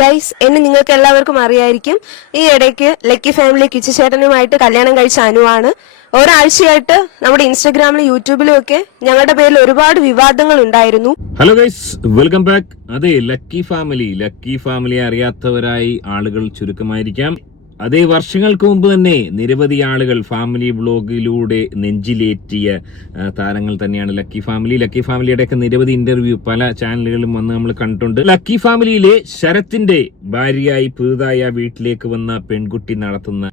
Guys, എന്നെ നിങ്ങൾക്ക് എല്ലാവർക്കും അറിയായിരിക്കും. ഈ ഇടയ്ക്ക് ലക്കി ഫാമിലി കിച്ചു ചേട്ടനുമായിട്ട് കല്യാണം കഴിച്ച അനുവാണ്. ഒരാഴ്ചയായിട്ട് നമ്മുടെ ഇൻസ്റ്റഗ്രാമിലും യൂട്യൂബിലും ഒക്കെ ഞങ്ങളുടെ പേരിൽ ഒരുപാട് വിവാദങ്ങൾ ഉണ്ടായിരുന്നു. Hello guys, welcome back. അതെ, ലക്കി ഫാമിലി അറിയാത്തവരായി ആളുകൾ ചുരുക്കമായിരിക്കാം. അതേ, വർഷങ്ങൾക്ക് മുമ്പ് തന്നെ നിരവധി ആളുകൾ ഫാമിലി വ്ലോഗിലൂടെ നെഞ്ചിലേറ്റിയ താരങ്ങൾ തന്നെയാണ് ലക്കി ഫാമിലിയുടെയൊക്കെ നിരവധി ഇന്റർവ്യൂ പല ചാനലുകളിലും വന്ന് നമ്മൾ കണ്ടിട്ടുണ്ട്. ലക്കി ഫാമിലിയിലെ ശരത്തിന്റെ ഭാര്യയായി പുതുതായി ആ വീട്ടിലേക്ക് വന്ന പെൺകുട്ടി നടത്തുന്ന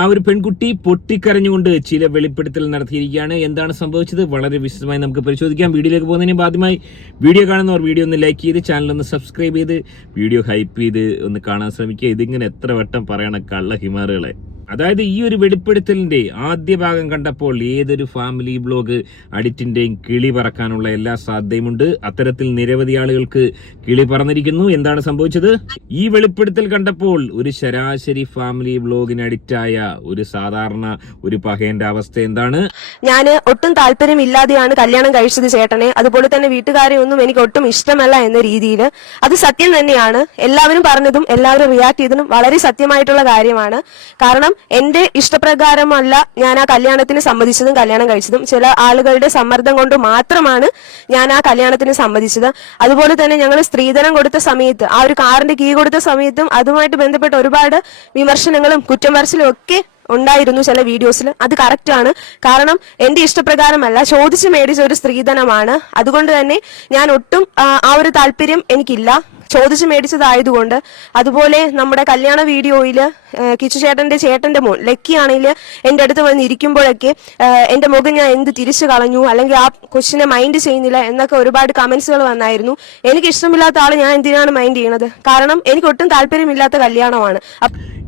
ആ ഒരു പെൺകുട്ടി പൊട്ടിക്കരഞ്ഞുകൊണ്ട് ചില വെളിപ്പെടുത്തൽ നടത്തിയിരിക്കുകയാണ്. എന്താണ് സംഭവിച്ചത് വളരെ വിശദമായി നമുക്ക് പരിശോധിക്കാം. വീഡിയോയിലേക്ക് പോകുന്നതിന് മുമ്പ് ആദ്യമായി വീഡിയോ കാണുന്നവർ വീഡിയോ ഒന്ന് ലൈക്ക് ചെയ്ത് ചാനൽ ഒന്ന് സബ്സ്ക്രൈബ് ചെയ്ത് വീഡിയോ ഹൈപ്പ് ചെയ്ത് ഒന്ന് കാണാൻ ശ്രമിക്കുക. ഇതിങ്ങനെ എത്ര വട്ടം പറയണ കള്ള ഹിമാറുകളെ. അതായത് ഈ ഒരു വെളിപ്പെടുത്തലിന്റെ ആദ്യ ഭാഗം കണ്ടപ്പോൾ ഏതൊരു ഫാമിലി ബ്ലോഗ് അഡിറ്റിന്റെയും കിളി പറക്കാനുള്ള എല്ലാ സാധ്യതയുമുണ്ട്. അത്തരത്തിൽ നിരവധി ആളുകൾക്ക് കിളി പറന്നിരിക്കുന്നു. എന്താണ് സംഭവിച്ചത്? ഈ വെളിപ്പെടുത്തൽ കണ്ടപ്പോൾ ഒരു ശരാശരി ഫാമിലി ബ്ലോഗിന് അഡിക്റ്റായ ഒരു സാധാരണ ഒരു പഹേന്റെ അവസ്ഥ എന്താണ്? ഞാൻ ഒട്ടും താല്പര്യമില്ലാതെയാണ് കല്യാണം കഴിച്ചത് ചേട്ടനെ. അതുപോലെ തന്നെ വീട്ടുകാരെ ഒന്നും എനിക്ക് ഒട്ടും ഇഷ്ടമല്ല എന്ന രീതിയിൽ. അത് സത്യം തന്നെയാണ്. എല്ലാവരും പറഞ്ഞതും എല്ലാവരും റിയാക്ട് ചെയ്തതും വളരെ സത്യമായിട്ടുള്ള കാര്യമാണ്. കാരണം എന്റെ ഇഷ്ടപ്രകാരമല്ല ഞാൻ ആ കല്യാണത്തിന് സമ്മതിച്ചതും കല്യാണം കഴിച്ചതും. ചില ആളുകളുടെ സമ്മർദ്ദം കൊണ്ട് മാത്രമാണ് ഞാൻ ആ കല്യാണത്തിന് സമ്മതിച്ചത്. അതുപോലെ തന്നെ ഞങ്ങൾ സ്ത്രീധനം കൊടുത്ത സമയത്ത്, ആ ഒരു കാറിന്റെ കീ കൊടുത്ത സമയത്തും അതുമായിട്ട് ബന്ധപ്പെട്ട ഒരുപാട് വിമർശനങ്ങളും കുറ്റം പറച്ചിലും ഒക്കെ ഉണ്ടായിരുന്നു ചില വീഡിയോസിൽ. അത് കറക്റ്റ് ആണ്. കാരണം എന്റെ ഇഷ്ടപ്രകാരമല്ല, ചോദിച്ചു മേടിച്ച ഒരു സ്ത്രീധനമാണ്. അതുകൊണ്ട് തന്നെ ഞാൻ ഒട്ടും ആ ഒരു താല്പര്യം എനിക്കില്ല, ചോദിച്ചു മേടിച്ചതായതുകൊണ്ട്. അതുപോലെ നമ്മുടെ കല്യാണ വീഡിയോയില് കിച്ചു ചേട്ടന്റെ മോൻ ലക്കി ആണെങ്കിൽ എന്റെ അടുത്ത് വന്ന് ഇരിക്കുമ്പോഴൊക്കെ എന്റെ മുഖം ഞാൻ എന്ത് തിരിച്ചു കളഞ്ഞു, അല്ലെങ്കിൽ ആ കൊച്ചിനെ മൈൻഡ് ചെയ്യുന്നില്ല എന്നൊക്കെ ഒരുപാട് കമന്റ്സുകൾ വന്നായിരുന്നു. എനിക്ക് ഇഷ്ടമില്ലാത്ത ആള് ഞാൻ എന്തിനാണ് മൈൻഡ് ചെയ്യണത്? കാരണം എനിക്ക് ഒട്ടും താല്പര്യമില്ലാത്ത കല്യാണമാണ്.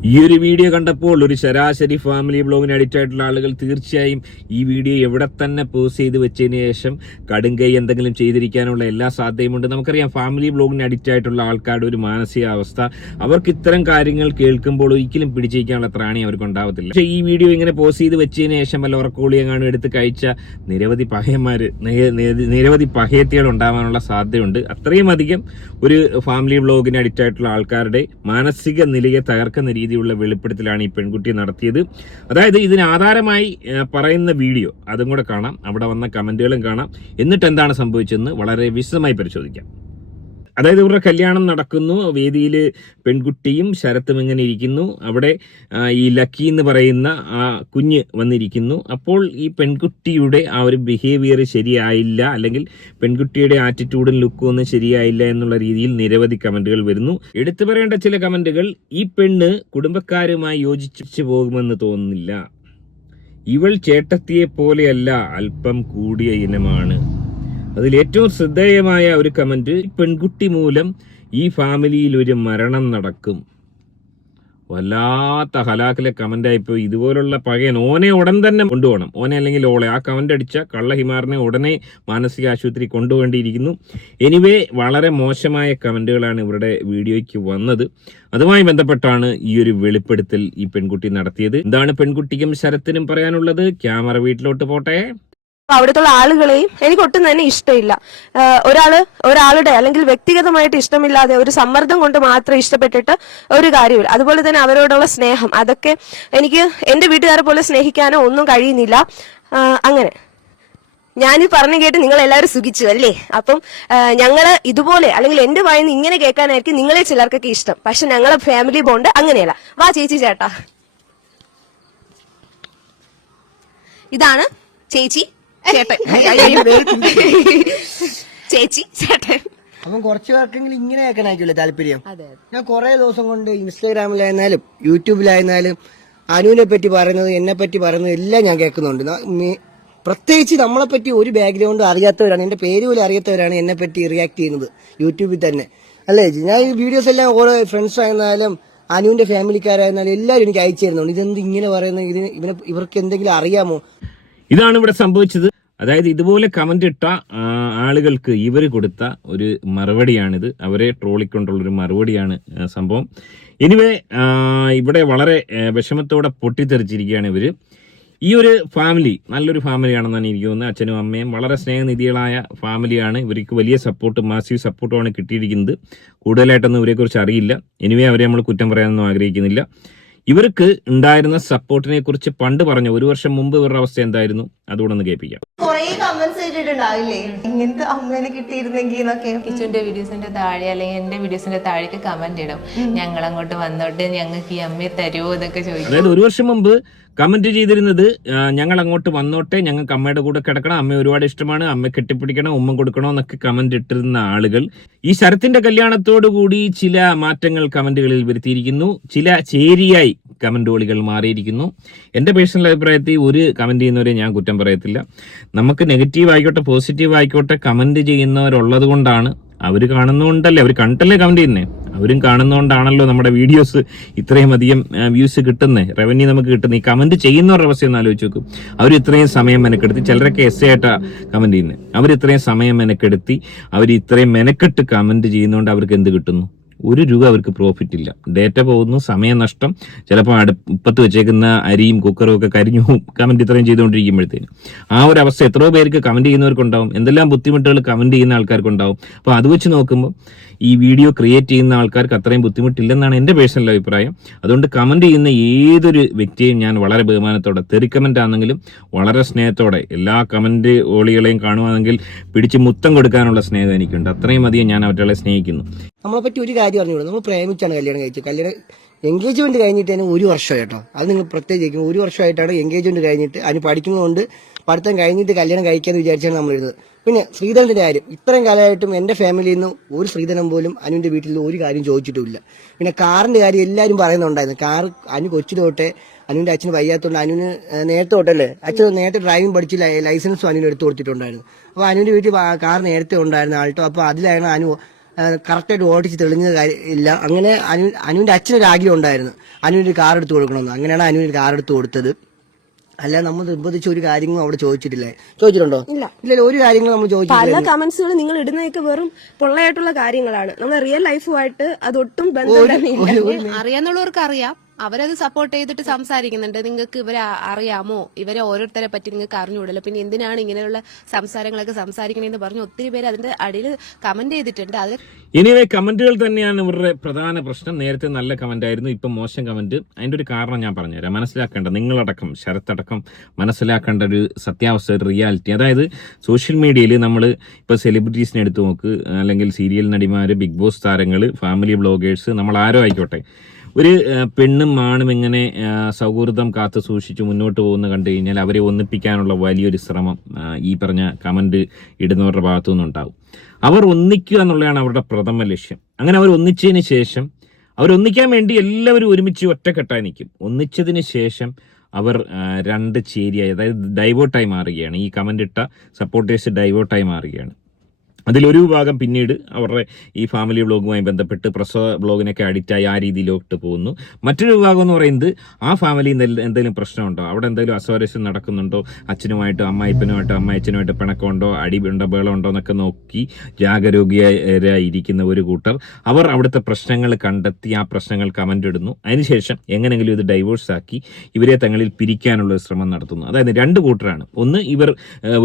ഈ ഒരു വീഡിയോ കണ്ടപ്പോൾ ഒരു ശരാശരി ഫാമിലി ബ്ലോഗിന് അഡിക്റ്റ് ആയിട്ടുള്ള ആളുകൾ തീർച്ചയായും ഈ വീഡിയോ എവിടെ തന്നെ പോസ്റ്റ് ചെയ്ത് വെച്ചതിന് ശേഷം കടുങ്കൈ എന്തെങ്കിലും ചെയ്തിരിക്കാനുള്ള എല്ലാ സാധ്യതയുമുണ്ട്. നമുക്കറിയാം, ഫാമിലി ബ്ലോഗിന് അഡിക്റ്റ് ആയിട്ടുള്ള ആൾക്കാരുടെ ഒരു മാനസികാവസ്ഥ. അവർക്ക് ഇത്തരം കാര്യങ്ങൾ കേൾക്കുമ്പോൾ ഒരിക്കലും പിടിച്ചിരിക്കാനുള്ള ത്രാണി അവർക്ക് ഉണ്ടാവത്തില്ല. പക്ഷേ ഈ വീഡിയോ ഇങ്ങനെ പോസ്റ്റ് ചെയ്ത് വെച്ചതിന് ശേഷം വല്ല ഉറക്കോളിയെങ്ങാനും എടുത്ത് കഴിച്ച നിരവധി പഹയത്തികൾ ഉണ്ടാവാനുള്ള സാധ്യതയുണ്ട്. അത്രയും അധികം ഒരു ഫാമിലി ബ്ലോഗിന് അഡിക്റ്റ് ആയിട്ടുള്ള ആൾക്കാരുടെ മാനസിക നിലയെ തകർക്കുന്ന രീതിയിലുള്ള വെളിപ്പെടുത്തലാണ് ഈ പെൺകുട്ടി നടത്തിയത്. അതായത് ഇതിന് ആധാരമായി പറയുന്ന വീഡിയോ അതും കൂടെ കാണാം, അവിടെ വന്ന കമന്റുകളും കാണാം. എന്നിട്ട് എന്താണ് സംഭവിച്ചതെന്ന് വളരെ വിശദമായി പരിശോധിക്കാം. അതായത് ഇവരുടെ കല്യാണം നടക്കുന്നു, വേദിയിൽ പെൺകുട്ടിയും ശരത്തും ഇങ്ങനെ ഇരിക്കുന്നു. അവിടെ ഈ ലക്കി എന്ന് പറയുന്ന ആ കുഞ്ഞ് വന്നിരിക്കുന്നു. അപ്പോൾ ഈ പെൺകുട്ടിയുടെ ആ ഒരു ബിഹേവിയർ ശരിയായില്ല, അല്ലെങ്കിൽ പെൺകുട്ടിയുടെ ആറ്റിറ്റ്യൂഡും ലുക്കും ഒന്നും ശരിയായില്ല എന്നുള്ള രീതിയിൽ നിരവധി കമന്റുകൾ വരുന്നു. എടുത്തു പറയേണ്ട ചില കമന്റുകൾ: ഈ പെണ്ണ് കുടുംബക്കാരുമായി യോജിച്ചു പോകുമെന്ന് തോന്നുന്നില്ല, ഇവൾ ചേട്ടത്തിയെ പോലെയല്ല, അല്പം കൂടിയ ഇനമാണ്. അതിൽ ഏറ്റവും ശ്രദ്ധേയമായ ഒരു കമന്റ്: പെൺകുട്ടി മൂലം ഈ ഫാമിലിയിൽ ഒരു മരണം നടക്കും. വല്ലാത്ത ഹലാക്കിലെ കമന്റ് ആയിപ്പോയി. ഇതുപോലുള്ള പകയൻ ഓനെ ഉടൻ തന്നെ കൊണ്ടുപോകണം, ഓനെ അല്ലെങ്കിൽ ഓളെ. ആ കമന്റ് അടിച്ച കള്ള ഹിമാറിനെ ഉടനെ മാനസിക ആശുപത്രി കൊണ്ടുപോകേണ്ടിയിരിക്കുന്നു. എനിവേ, വളരെ മോശമായ കമന്റുകളാണ് ഇവരുടെ വീഡിയോയ്ക്ക് വന്നത്. അതുമായി ബന്ധപ്പെട്ടാണ് ഈ ഒരു വെളിപ്പെടുത്തൽ ഈ പെൺകുട്ടി നടത്തിയത്. എന്താണ് പെൺകുട്ടിക്കും ശരത്തിനും പറയാനുള്ളത്? ക്യാമറ വീട്ടിലോട്ട് പോട്ടെ. അവിടുത്തെ ആളുകളെയും എനിക്ക് ഒട്ടും തന്നെ ഇഷ്ടമില്ല. ഒരാളുടെ അല്ലെങ്കിൽ വ്യക്തിഗതമായിട്ട് ഇഷ്ടമില്ലാതെ ഒരു സമ്മർദ്ദം കൊണ്ട് മാത്രം ഇഷ്ടപ്പെട്ടിട്ട് ഒരു കാര്യമില്ല. അതുപോലെ തന്നെ അവരോടുള്ള സ്നേഹം, അതൊക്കെ എനിക്ക് എന്റെ വീട്ടുകാരെ പോലെ സ്നേഹിക്കാനോ ഒന്നും കഴിയുന്നില്ല. അങ്ങനെ ഞാനീ പറഞ്ഞു കേട്ട് നിങ്ങൾ എല്ലാവരും സുഖിച്ചു അല്ലേ? അപ്പം ഞങ്ങള് ഇതുപോലെ, അല്ലെങ്കിൽ എന്റെ വായിന്ന് ഇങ്ങനെ കേൾക്കാനായിരിക്കും നിങ്ങളെ ചിലർക്കൊക്കെ ഇഷ്ടം. പക്ഷെ ഞങ്ങളെ ഫാമിലി ബോണ്ട് അങ്ങനെയല്ല. വാ ചേച്ചി ചേട്ടാ, ഇതാണ് ചേച്ചി ചേട്ടൻ. ചേച്ചി ചേട്ടൻ. അപ്പം കുറച്ചു പേർക്കെങ്കിലും ഇങ്ങനെ കേൾക്കാനായിരിക്കുമല്ലേ താല്പര്യം? ഞാൻ കുറെ ദിവസം കൊണ്ട് ഇൻസ്റ്റാഗ്രാമിലായിരുന്നാലും യൂട്യൂബിലായിരുന്നാലും അനുവിനെ പറ്റി പറയുന്നത്, എന്നെ പറ്റി പറയുന്നത് എല്ലാം ഞാൻ കേൾക്കുന്നുണ്ട്. പ്രത്യേകിച്ച് നമ്മളെപ്പറ്റി ഒരു ബാക്ക്ഗ്രൗണ്ട് അറിയാത്തവരാണ്, എന്റെ പേര് പോലും അറിയാത്തവരാണ് എന്നെ പറ്റി റിയാക്ട് ചെയ്യുന്നത് യൂട്യൂബിൽ തന്നെ, അല്ലേ ചേച്ചി? ഞാൻ ഈ വീഡിയോസ് എല്ലാം ഓരോ ഫ്രണ്ട്സ് ആയിരുന്നാലും അനുവിന്റെ ഫാമിലിക്കാരായിരുന്നാലും എല്ലാവരും എനിക്ക് അയച്ചു തരുന്നുണ്ട്. ഇതെന്ത് ഇങ്ങനെ പറയുന്നത്, ഇവർക്ക് എന്തെങ്കിലും അറിയാമോ? ഇതാണ് ഇവിടെ സംഭവിച്ചത്. അതായത് ഇതുപോലെ കമന്റ് ഇട്ട ആളുകൾക്ക് ഇവർ കൊടുത്ത ഒരു മറുപടിയാണിത്. അവരെ ട്രോളിക്കൊണ്ടുള്ളൊരു മറുപടിയാണ് സംഭവം. എനിവേ, ഇവിടെ വളരെ വിഷമത്തോടെ പൊട്ടിത്തെറിച്ചിരിക്കുകയാണ് ഇവര്. ഈ ഒരു ഫാമിലി നല്ലൊരു ഫാമിലിയാണെന്നാണ് എനിക്ക് തോന്നുന്നത്. അച്ഛനും അമ്മയും വളരെ സ്നേഹനിധികളായ ഫാമിലിയാണ്. ഇവർക്ക് വലിയ സപ്പോർട്ട്, മാസീവ് സപ്പോർട്ടുമാണ് കിട്ടിയിരിക്കുന്നത്. കൂടുതലായിട്ടൊന്നും ഇവരെക്കുറിച്ച് അറിയില്ല. എനിവേ അവരെ നമ്മൾ കുറ്റം പറയാനൊന്നും ആഗ്രഹിക്കുന്നില്ല. ഇവർക്ക് ഉണ്ടായിരുന്ന സപ്പോർട്ടിനെ കുറിച്ച് പണ്ട് പറഞ്ഞു, 1 വർഷം മുമ്പ് ഇവരുടെ അവസ്ഥ എന്തായിരുന്നു, അതുകൂടെ ഒന്ന് കേൾപ്പിക്കാം. കൊറേ കമന്റ്സ് ഇട്ടിട്ടുണ്ടാവില്ലേ ഇങ്ങനത്തെ അമ്മേനെ കിട്ടിയിരുന്നെങ്കിൽ എന്നൊക്കെ. കിച്ചുവിന്റെ വീഡിയോസിന്റെ താഴെ അല്ലെങ്കിൽ എന്റെ വീഡിയോസിന്റെ താഴേക്ക് കമന്റ് ഇടും, ഞങ്ങൾ അങ്ങോട്ട് വന്നോട്ട് ഞങ്ങൾക്ക് ഈ അമ്മയെ തരുമോ എന്നൊക്കെ ചോദിക്കും. അതായത് 1 വർഷം മുമ്പ് കമന്റ് ചെയ്തിരുന്നത്, ഞങ്ങൾ അങ്ങോട്ട് വന്നോട്ടെ, ഞങ്ങൾക്ക് അമ്മയുടെ കൂടെ കിടക്കണം, അമ്മ ഒരുപാട് ഇഷ്ടമാണ്, അമ്മ കെട്ടിപ്പിടിക്കണം, ഉമ്മ കൊടുക്കണോ എന്നൊക്കെ കമന്റ് ഇട്ടിരുന്ന ആളുകൾ ഈ ശരത്തിന്റെ കല്യാണത്തോടു കൂടി ചില മാറ്റങ്ങൾ കമന്റുകളിൽ വരുത്തിയിരിക്കുന്നു. ചില ചേരിയായി കമന്റുകളികൾ മാറിയിരിക്കുന്നു. എൻ്റെ പേഴ്സണൽ അഭിപ്രായത്തിൽ ഒരു കമന്റ് ചെയ്യുന്നവരെ ഞാൻ കുറ്റം പറയത്തില്ല. നമുക്ക് നെഗറ്റീവ് ആയിക്കോട്ടെ പോസിറ്റീവ് ആയിക്കോട്ടെ കമന്റ് ചെയ്യുന്നവരുള്ളത് കൊണ്ടാണ്, അവർ കാണുന്നതുകൊണ്ടല്ലേ, അവർ കണ്ടല്ലേ കമന്റ് ചെയ്യുന്നേ, അവരും കാണുന്നതുകൊണ്ടാണല്ലോ നമ്മുടെ വീഡിയോസ് ഇത്രയും അധികം വ്യൂസ് കിട്ടുന്നത്, റവന്യൂ നമുക്ക് കിട്ടുന്നത്. ഈ കമന്റ് ചെയ്യുന്നവരുടെ അവസ്ഥ ഒന്ന് ആലോചിച്ച് നോക്കും. അവർ ഇത്രയും സമയം മെനക്കെടുത്തി, ചിലരൊക്കെ എസ് ആയിട്ടാ കമന്റ് ചെയ്യുന്നത്, അവർ ഇത്രയും സമയം മെനക്കെടുത്തി അവർ ഇത്രയും മെനക്കെട്ട് കമന്റ് ചെയ്യുന്നതുകൊണ്ട് അവർക്ക് എന്ത് കിട്ടുന്നു? 1 രൂപ അവർക്ക് പ്രോഫിറ്റ് ഇല്ല. ഡേറ്റ പോകുന്നു, സമയനഷ്ടം, ചിലപ്പോൾ അടുപ്പത്ത് വെച്ചേക്കുന്ന അരിയും കുക്കറും ഒക്കെ കരിഞ്ഞു കമന്റ് ഇത്രയും ചെയ്തുകൊണ്ടിരിക്കുമ്പോഴത്തേന് ആ ഒരു അവസ്ഥ എത്രയോ പേർക്ക് കമന്റ് ചെയ്യുന്നവർക്കുണ്ടാവും, എന്തെല്ലാം ബുദ്ധിമുട്ടുകൾ കമന്റ് ചെയ്യുന്ന ആൾക്കാർക്കുണ്ടാവും. അപ്പോൾ അത് വെച്ച് നോക്കുമ്പോൾ ഈ വീഡിയോ ക്രിയേറ്റ് ചെയ്യുന്ന ആൾക്കാർക്ക് അത്രയും ബുദ്ധിമുട്ടില്ലെന്നാണ് എൻ്റെ പേഴ്സണൽ അഭിപ്രായം. അതുകൊണ്ട് കമന്റ് ചെയ്യുന്ന ഏതൊരു വ്യക്തിയെയും ഞാൻ വളരെ ബഹുമാനത്തോടെ, തെറി കമന്റ് ആണെങ്കിലും വളരെ സ്നേഹത്തോടെ, എല്ലാ കമന്റ് ഓളികളെയും കാണുവാണെങ്കിൽ പിടിച്ച് മുത്തം കൊടുക്കാനുള്ള സ്നേഹം എനിക്കുണ്ട്. അത്രയും അധികം ഞാൻ അവരെ സ്നേഹിക്കുന്നു. നമ്മളെ പറ്റി ഒരു കാര്യം അറിഞ്ഞൂടെ, നമ്മൾ പ്രേമിച്ചാണ് കല്യാണം കഴിച്ചത്. കല്യാണം എൻഗേജ്മെന്റ് കഴിഞ്ഞിട്ട് തന്നെ 1 വർഷം കേട്ടോ, അത് നിങ്ങൾ പ്രത്യേകിച്ച് 1 വർഷമായിട്ടാണ് എൻഗേജ്മെന്റ് കഴിഞ്ഞിട്ട്. അതിന് പഠിക്കുന്നതുകൊണ്ട് പഠിത്തം കഴിഞ്ഞിട്ട് കല്യാണം കഴിക്കാന്ന് വിചാരിച്ചാണ് നമ്മൾ ഇരുന്നത്. പിന്നെ ശ്രീധരന്റെ കാര്യം, ഇത്രയും കാലമായിട്ടും എന്റെ ഫാമിലിയിൽ നിന്ന് ഒരു ശ്രീധരൻ പോലും അനുവിന്റെ വീട്ടിൽ നിന്ന് ഒരു കാര്യം ചോദിച്ചിട്ടില്ല. പിന്നെ കാറിന്റെ കാര്യം എല്ലാവരും പറയുന്നുണ്ടായിരുന്നു. കാർ അനു കൊച്ചിൽ തൊട്ടേ, അനുവിന്റെ അച്ഛന് വയ്യാത്തോണ്ട് അനുവിന് നേരത്തെ തൊട്ടല്ലേ, അച്ഛൻ നേരത്തെ ഡ്രൈവിംഗ് പഠിച്ച് ലൈസൻസും അനുവിന് എടുത്തു കൊടുത്തിട്ടുണ്ടായിരുന്നു. അപ്പോൾ അനുവിന്റെ വീട്ടിൽ കാർ നേരത്തെ ഉണ്ടായിരുന്നു ആൾട്ടോ. അപ്പോൾ അതിലാണ് അനു കറക്റ്റായിട്ട് ഓടിച്ച് തെളിഞ്ഞത് ഇല്ല. അങ്ങനെ അനുവിന്റെ അച്ഛനൊരു ആഗ്രഹം ഉണ്ടായിരുന്നു അനുവിന് കാർ എടുത്ത് കൊടുക്കണമെന്ന്. അങ്ങനെയാണ് അനുവിന് കാർ എടുത്ത് കൊടുത്തത്. അല്ല നമ്മൾ നിർബന്ധിച്ച ഒരു കാര്യങ്ങളും അവിടെ ചോദിച്ചിട്ടില്ലേ? ചോദിച്ചിട്ടുണ്ടോ? ഇല്ല, ഒരു കാര്യങ്ങളും നമ്മൾ ചോദിച്ചിട്ടില്ല. പല കമന്റ്സുകൾ നിങ്ങൾ ഇടുന്നതൊക്കെ വെറും പൊള്ളയായിട്ടുള്ള കാര്യങ്ങളാണ്. നമ്മുടെ റിയൽ ലൈഫുമായിട്ട് അതൊട്ടും ബന്ധമില്ല. അറിയാന്നുള്ളവർക്ക് അറിയാം, അവരത് സപ്പോർട്ട് ചെയ്തിട്ട് സംസാരിക്കുന്നുണ്ട്. നിങ്ങൾക്ക് ഇവരെ അറിയാമോ, ഇവരെ ഓരോരുത്തരെ പറ്റി നിങ്ങൾക്ക് അറിഞ്ഞുകൂടല്ലോ, പിന്നെ എന്തിനാണ് ഇങ്ങനെയുള്ള സംസാരങ്ങളൊക്കെ സംസാരിക്കണേന്ന് പറഞ്ഞ് ഒത്തിരി പേര് അതിന്റെ അടിയിൽ കമന്റ് ചെയ്തിട്ടുണ്ട്. അതിൽ ഇനിവേ കമന്റുകൾ തന്നെയാണ് ഇവരുടെ പ്രധാന പ്രശ്നം. നേരത്തെ നല്ല കമന്റ് ആയിരുന്നു, ഇപ്പം മോശം കമന്റ്. അതിന്റെ ഒരു കാരണം ഞാൻ പറഞ്ഞുതരാം. മനസ്സിലാക്കേണ്ട, നിങ്ങളടക്കം ശരത്തടക്കം മനസ്സിലാക്കേണ്ട ഒരു സത്യാവസ്ഥ, ഒരു റിയാലിറ്റി. അതായത് സോഷ്യൽ മീഡിയയിൽ നമ്മൾ ഇപ്പോൾ സെലിബ്രിറ്റീസിനെ എടുത്തു നോക്ക്, അല്ലെങ്കിൽ സീരിയൽ നടിമാർ, ബിഗ് ബോസ് താരങ്ങൾ, ഫാമിലി ബ്ലോഗേഴ്സ്, നമ്മൾ ആരോ ആയിക്കോട്ടെ, ഒരു പെണ്ണും ആണും ഇങ്ങനെ സൗഹൃദം കാത്തു സൂക്ഷിച്ച് മുന്നോട്ട് പോകുന്ന കണ്ടു കഴിഞ്ഞാൽ അവരെ ഒന്നിപ്പിക്കാനുള്ള വലിയൊരു ശ്രമം ഈ പറഞ്ഞ കമന്റ് ഇടുന്നവരുടെ ഭാഗത്തു നിന്നുണ്ടാവും. അവർ ഒന്നിക്കുക എന്നുള്ളതാണ് അവരുടെ പ്രഥമ ലക്ഷ്യം. അങ്ങനെ അവർ ഒന്നിച്ചതിന് ശേഷം, അവരൊന്നിക്കാൻ വേണ്ടി എല്ലാവരും ഒരുമിച്ച് ഒറ്റക്കെട്ടായി നിൽക്കും. ഒന്നിച്ചതിന് ശേഷം അവർ 2 ചേരിയായി, അതായത് ഡൈവേർട്ടായി മാറുകയാണ്. ഈ കമന്റ് ഇട്ട സപ്പോർട്ടേഴ്സ് ഡൈവേർട്ടായി മാറുകയാണ്. അതിലൊരു ഭാഗം പിന്നീട് അവരുടെ ഈ ഫാമിലി വ്ളോഗുമായി ബന്ധപ്പെട്ട് പ്രസവ വ്ളോഗിനൊക്കെ അഡിക്റ്റായി ആ രീതിയിലോട്ട് പോകുന്നു. മറ്റൊരു വിഭാഗം എന്ന് പറയുന്നത് ആ ഫാമിലിയിൽ എന്തെങ്കിലും പ്രശ്നമുണ്ടോ, അവിടെ എന്തെങ്കിലും അസ്വാരസ്യം നടക്കുന്നുണ്ടോ, അച്ഛനുമായിട്ട് അമ്മായിപ്പനുമായിട്ട് അമ്മായച്ചനുമായിട്ട് പിണക്കമുണ്ടോ, അടിയുണ്ടോ, ബഹളമുണ്ടോ എന്നൊക്കെ നോക്കി ജാഗരൂകരായിരിക്കുന്ന ഒരു കൂട്ടർ, അവർ അവിടുത്തെ പ്രശ്നങ്ങൾ കണ്ടെത്തി ആ പ്രശ്നങ്ങൾ കമന്റ് ഇടുന്നു. അതിനുശേഷം എങ്ങനെയെങ്കിലും ഇത് ഡൈവേഴ്സ് ആക്കി ഇവരെ തങ്ങളിൽ പിരിക്കാനുള്ള ശ്രമം നടത്തുന്നു. അതായത് 2 കൂട്ടരാണ്. ഒന്ന് ഇവർ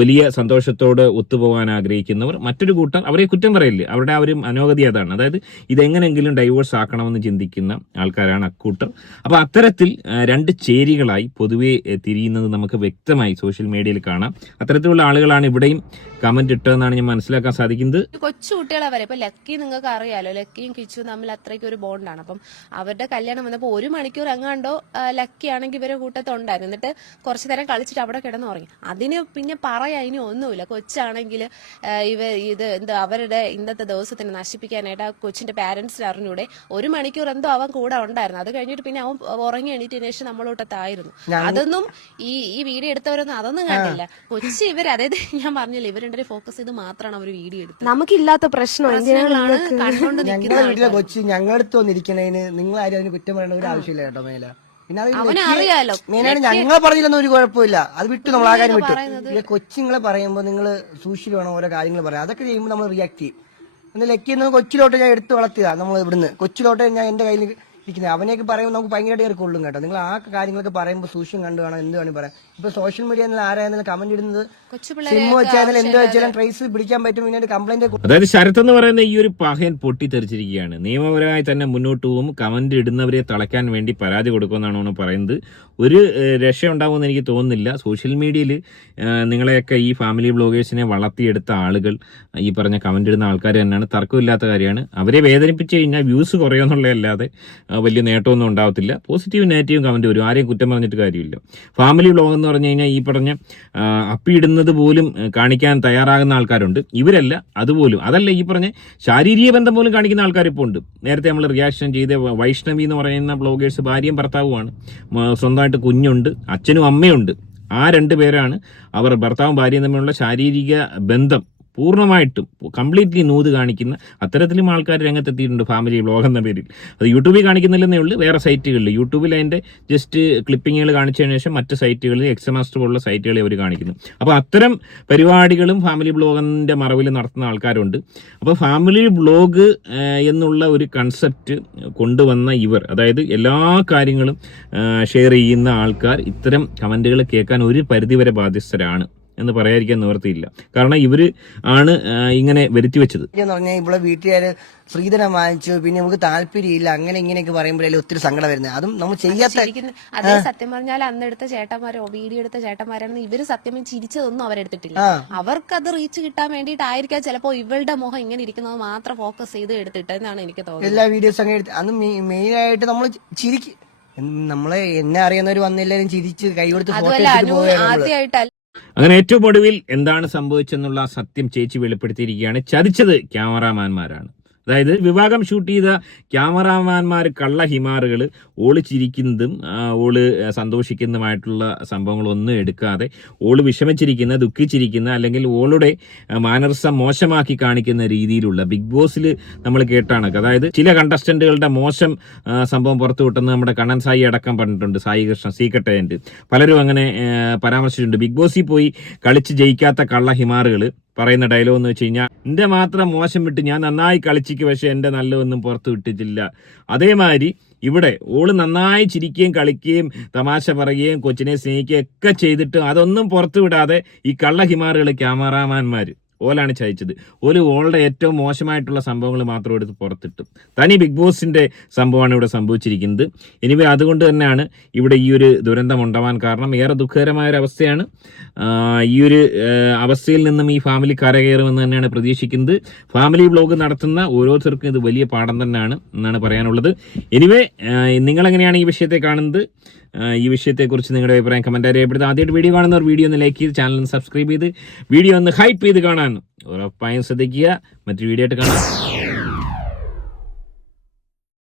വലിയ സന്തോഷത്തോടെ ഒത്തുപോകാൻ ആഗ്രഹിക്കുന്നവർ, മറ്റൊരു കൂട്ടർ അവരെ കുറ്റം പറയില്ല, അവരുടെ ആ ഒരു മനോഗതി അതാണ്. അതായത് ഇതെങ്ങനെങ്കിലും ഡൈവേഴ്സ് ആക്കണമെന്ന് ചിന്തിക്കുന്ന ആൾക്കാരാണ് അക്കൂട്ടർ. അപ്പോൾ അത്തരത്തിൽ 2 ചേരികളായി പൊതുവെ തിരിയുന്നത് നമുക്ക് വ്യക്തമായി സോഷ്യൽ മീഡിയയിൽ കാണാം. അത്തരത്തിലുള്ള ആളുകളാണ് ഇവിടെയും കമന്റ് ഇട്ടതെന്നാണ് ഞാൻ മനസ്സിലാക്കാൻ സാധിക്കുന്നത്. കൊച്ചു കുട്ടികളെ വരെ ഇപ്പൊ ലക്കി നിങ്ങൾക്ക് അറിയാലോ, ലക്കിയും കിച്ചും തമ്മിൽ അത്രയ്ക്ക് ഒരു ബോണ്ടാണ്. അപ്പം അവരുടെ കല്യാണം വന്നപ്പോൾ 1 മണിക്കൂർ എങ്ങാണ്ടോ ലക്കി ആണെങ്കിൽ ഇവരെ കൂട്ടത്തുണ്ടായിരുന്നു. എന്നിട്ട് കുറച്ചു നേരം കളിച്ചിട്ട് അവിടെ കിടന്നു ഉറങ്ങി. അതിന് പിന്നെ പറയാ ഇനി ഒന്നുമില്ല. കൊച്ചാണെങ്കിൽ എന്താ അവരുടെ ഇന്നത്തെ ദിവസത്തിന് നശിപ്പിക്കാനായിട്ട് ആ കൊച്ചിന്റെ പാരന്റ്സിന് അറിഞ്ഞൂടെ. 1 മണിക്കൂർ എന്തോ അവൻ കൂടെ ഉണ്ടായിരുന്നു. അത് കഴിഞ്ഞിട്ട് പിന്നെ അവൻ ഉറങ്ങി എണീറ്റതിന് ശേഷം നമ്മളോട്ടത്തായിരുന്നു. അതൊന്നും ഈ വീഡിയോ എടുത്തവരൊന്നും അതൊന്നും കണ്ടില്ല. കൊച്ചി അതായത് ഞാൻ പറഞ്ഞില്ല, ഇവരുടെ ഫോക്കസ് ചെയ്ത് മാത്രമാണ് അവർ വീഡിയോ എടുത്തത്. നമുക്കില്ലാത്ത പ്രശ്നമാണ് കണ്ടുകൊണ്ട് ഞങ്ങളുടെ വീട്ടിലെ കൊച്ചി ഞങ്ങളുടെ അടുത്ത് വന്നിരിക്കണേന് നിങ്ങൾ ആരും അതിന് കുറ്റം പറയേണ്ട ഒരു ആവശ്യമില്ല കേട്ടോ. മേല അവനറിയാലോ, മെയിനാണ് ഞങ്ങൾ പറഞ്ഞില്ലെന്നും ഒരു കുഴപ്പമില്ല, അത് വിട്ടു, നമ്മൾ ആ കാര്യം വിട്ടു. കൊച്ചിങ്ങളെ പറയുമ്പോൾ നിങ്ങൾ സൂക്ഷിച്ച് വേണം ഓരോ കാര്യങ്ങൾ പറയാം. അതൊക്കെ ചെയ്യുമ്പോൾ നമ്മൾ റിയാക്ട് ചെയ്യും. ലക്കിന്ന് കൊച്ചിലോട്ട് ഞാൻ എടുത്ത് വളർത്തുക. നമ്മൾ ഇവിടുന്ന് കൊച്ചിലോട്ട് ഞാൻ എന്റെ കയ്യിൽ ഇരിക്കുന്നത്. അവനെയൊക്കെ പറയുമ്പോൾ നമുക്ക് ഭയങ്കരമായിട്ട് കൊള്ളും കേട്ടോ. നിങ്ങൾ ആ കാര്യങ്ങളൊക്കെ പറയുമ്പോൾ സൂക്ഷ്യം കണ്ടു വേണം എന്ത് വേണമെങ്കിൽ പറയാം. ഇപ്പൊ സോഷ്യൽ മീഡിയയിൽ ആരായാലും കമന്റ് ഇടുന്നത് സിം വെച്ചാലും എന്ത് വെച്ചാലും ട്രേസ് പിടിക്കാൻ പറ്റും. പിന്നെ കംപ്ലൈന്റ്. അതായത് ശരത് എന്ന് പറയുന്ന ഈ ഒരു പഹയൻ പൊട്ടിത്തെറിച്ചിരിക്കുകയാണ്. നിയമപരമായി തന്നെ മുന്നോട്ട് പോകും. കമന്റ് ഇടുന്നവരെ തളയ്ക്കാൻ വേണ്ടി പരാതി കൊടുക്കുമെന്നാണ് പറയുന്നത്. ഒരു രക്ഷ ഉണ്ടാവുമെന്ന് എനിക്ക് തോന്നുന്നില്ല. സോഷ്യൽ മീഡിയയിൽ നിങ്ങളെയൊക്കെ ഈ ഫാമിലി ബ്ലോഗേഴ്സിനെ വളർത്തിയെടുത്ത ആളുകൾ ഈ പറഞ്ഞ കമന്റ് ഇടുന്ന ആൾക്കാർ തന്നെയാണ്. തർക്കമില്ലാത്ത കാര്യമാണ്. അവരെ വേദനിപ്പിച്ച് കഴിഞ്ഞാൽ വ്യൂസ് കുറയുമെന്നുള്ളതല്ലാതെ വലിയ നേട്ടമൊന്നും ഉണ്ടാവത്തില്ല. പോസിറ്റീവും നെഗറ്റീവും കമന്റ് വരും. ആരെയും കുറ്റം പറഞ്ഞിട്ട് കാര്യമില്ല. ഫാമിലി വ്ലോഗ് എന്ന് പറഞ്ഞു കഴിഞ്ഞാൽ ഈ പറഞ്ഞ അപ്പിയിടുന്നത് പോലും കാണിക്കാൻ തയ്യാറാകുന്ന ആൾക്കാരുണ്ട്. ഇവരല്ല അതുപോലും അതല്ല ഈ പറഞ്ഞ ശാരീരിക ബന്ധം പോലും കാണിക്കുന്ന ആൾക്കാരിപ്പോൾ ഉണ്ട്. നേരത്തെ നമ്മൾ റിയാക്ഷൻ ചെയ്ത വൈഷ്ണവി എന്ന് പറയുന്ന ബ്ലോഗേഴ്സ് ഭാര്യയും ഭർത്താവുമാണ്. സ്വന്തമായിട്ട് കുഞ്ഞുണ്ട്, അച്ഛനും അമ്മയുണ്ട്. ആ 2 പേരാണ് അവർ ഭർത്താവും ഭാര്യയും തമ്മിലുള്ള ശാരീരിക ബന്ധം പൂർണ്ണമായിട്ടും കംപ്ലീറ്റ്ലി നൂത് കാണിക്കുന്ന അത്തരത്തിലും ആൾക്കാർ രംഗത്തെത്തിയിട്ടുണ്ട് ഫാമിലി വ്ലോഗ് എന്ന പേരിൽ. അത് യൂട്യൂബിൽ കാണിക്കുന്നില്ലെന്നേ ഉള്ളൂ. വേറെ സൈറ്റുകളിൽ യൂട്യൂബിൽ അതിൻ്റെ ജസ്റ്റ് ക്ലിപ്പിങ്ങുകൾ കാണിച്ചതിന് ശേഷം മറ്റ് സൈറ്റുകളിൽ എക്സമാസ്റ്റർ പോലുള്ള സൈറ്റുകളിൽ അവർ കാണിക്കുന്നു. അപ്പോൾ അത്തരം പരിപാടികളും ഫാമിലി വ്ലോഗിൻ്റെ മറവിൽ നടത്തുന്ന ആൾക്കാരുണ്ട്. അപ്പോൾ ഫാമിലി വ്ലോഗ് എന്നുള്ള ഒരു കൺസെപ്റ്റ് കൊണ്ടുവന്ന ഇവർ, അതായത് എല്ലാ കാര്യങ്ങളും ഷെയർ ചെയ്യുന്ന ആൾക്കാർ ഇത്തരം കമൻറ്റുകൾ കേൾക്കാൻ ഒരു പരിധിവരെ ബാധ്യസ്ഥരാണ് എന്ന് പറയാതിരിക്കാൻ നിവർത്തിയില്ല. കാരണം ഇവര് ആണ് ഇങ്ങനെ വരുത്തി വെച്ചത്. എന്ന് പറഞ്ഞാൽ ഇവിടെ വീട്ടുകാര് സ്ത്രീധനം വാങ്ങിച്ചു, പിന്നെ നമുക്ക് താല്പര്യമില്ല, അങ്ങനെ ഇങ്ങനെയൊക്കെ പറയുമ്പോഴല്ലേ ഒത്തിരി സങ്കടം വരുന്നത്. അതും നമ്മൾ ചെയ്യാത്ത. അതേ സത്യം പറഞ്ഞാൽ അന്ന് എടുത്ത ചേട്ടന്മാരോ വീഡിയോ എടുത്ത ചേട്ടന്മാരാണെന്ന് ഇവര് സത്യം ചിരിച്ചതൊന്നും അവരെടുത്തിട്ടില്ല. അവർക്കത് റീച്ച് കിട്ടാൻ വേണ്ടിയിട്ടായിരിക്കാം ചിലപ്പോ ഇവളുടെ മുഖം ഇങ്ങനെ ഇരിക്കുന്നത് മാത്രം ഫോക്കസ് ചെയ്ത് എടുത്തിട്ടെന്നാണ് എനിക്ക് തോന്നുന്നത്. എല്ലാ വീഡിയോസ് അങ്ങനെ എടുത്ത് അന്ന് മെയിൻ ആയിട്ട് നമ്മൾ ചിരിക്കും. നമ്മളെ എന്നെ അറിയുന്നവർ വന്നില്ലാരും ചിരിച്ച് കൈ കൊടുത്ത് ഫോട്ടോ എടുത്തിട്ട് പോവുകയാണ്. ആദ്യമായിട്ടല്ല. അങ്ങനെ ഏറ്റവും ഒടുവിൽ എന്താണ് സംഭവിച്ചെന്നുള്ള സത്യം ചേച്ചി വെളിപ്പെടുത്തിയിരിക്കുകയാണ്. ചതിച്ചത് ക്യാമറാമാൻമാരാണ്. അതായത് വിവാഹം ഷൂട്ട് ചെയ്ത ക്യാമറാമാൻമാർ കള്ള ഹിമാറുകൾ ഓള് ചിരിക്കുന്നതും ഓള് സന്തോഷിക്കുന്നതുമായിട്ടുള്ള സംഭവങ്ങളൊന്നും എടുക്കാതെ ഓള് വിഷമിച്ചിരിക്കുന്ന, ദുഃഖിച്ചിരിക്കുന്ന, അല്ലെങ്കിൽ ഓളുടെ മാനർസം മോശമാക്കി കാണിക്കുന്ന രീതിയിലുള്ള ബിഗ് ബോസിൽ നമ്മൾ കേട്ടാണ്. അതായത് ചില കണ്ടസ്റ്റന്റുകളുടെ മോശം സംഭവം പുറത്തു വിട്ടെന്ന് നമ്മുടെ കണ്ണൻ സായി അടക്കം പറഞ്ഞിട്ടുണ്ട്. സായി കൃഷ്ണ, സീക്രട്ട് ഏജന്റ്, പലരും അങ്ങനെ പരാമർശിച്ചിട്ടുണ്ട്. ബിഗ് ബോസിൽ പോയി കളിച്ച് ജയിക്കാത്ത കള്ള ഹിമാറുകൾ പറയുന്ന ഡയലോഗ് എന്ന് വെച്ച് കഴിഞ്ഞാൽ, എൻ്റെ മാത്രം മോശം വിട്ട് ഞാൻ നന്നായി കളിച്ചിക്ക്, പക്ഷെ എൻ്റെ നല്ലതൊന്നും പുറത്ത് വിട്ടിട്ടില്ല. അതേമാതിരി ഇവിടെ ഓള് നന്നായി ചിരിക്കുകയും കളിക്കുകയും തമാശ പറയുകയും കൊച്ചിനെ സ്നേഹിക്കുകയും ഒക്കെ ചെയ്തിട്ട് അതൊന്നും പുറത്തു വിടാതെ ഈ കള്ള ഹിമാറുകൾ ക്യാമറാമാൻമാർ ഓലാണ് ചതിച്ചത്. ഓളുടെ ഏറ്റവും മോശമായിട്ടുള്ള സംഭവങ്ങൾ മാത്രം എടുത്ത് പുറത്തിട്ടു. തനി ബിഗ് ബോസിന്റെ സംഭവമാണ് ഇവിടെ സംഭവിച്ചിരിക്കുന്നത്. എനിവേ അതുകൊണ്ട് തന്നെയാണ് ഇവിടെ ഈ ഒരു ദുരന്തം ഉണ്ടാവാൻ കാരണം. ഏറെ ദുഃഖകരമായ ഒരു അവസ്ഥയാണ്. ഈ ഒരു അവസ്ഥയിൽ നിന്നും ഈ ഫാമിലി കരകയറുമെന്ന് തന്നെയാണ് പ്രതീക്ഷിക്കുന്നത്. ഫാമിലി വ്ലോഗ് നടത്തുന്ന ഓരോരുത്തർക്കും ഇത് വലിയ പാഠം തന്നെയാണ് എന്നാണ് പറയാനുള്ളത്. എനിവേ നിങ്ങളെങ്ങനെയാണ് ഈ വിഷയത്തെ കാണുന്നത്? ഈ വിഷയത്തെക്കുറിച്ച് നിങ്ങളുടെ അഭിപ്രായം കമൻറ്റായി രേഖപ്പെടുത്തുക. ആദ്യമായിട്ട് വീഡിയോ കാണുന്നവർ വീഡിയോ ഒന്ന് ലൈക്ക് ചെയ്ത് ചാനൽ ഒന്ന് സബ്സ്ക്രൈബ് ചെയ്ത് വീഡിയോ ഒന്ന് ഹൈപ്പ് ചെയ്ത് കാണാൻ ഉറപ്പായും ശ്രദ്ധിക്കുക. മറ്റൊരു വീഡിയോ ആയിട്ട് കാണാം.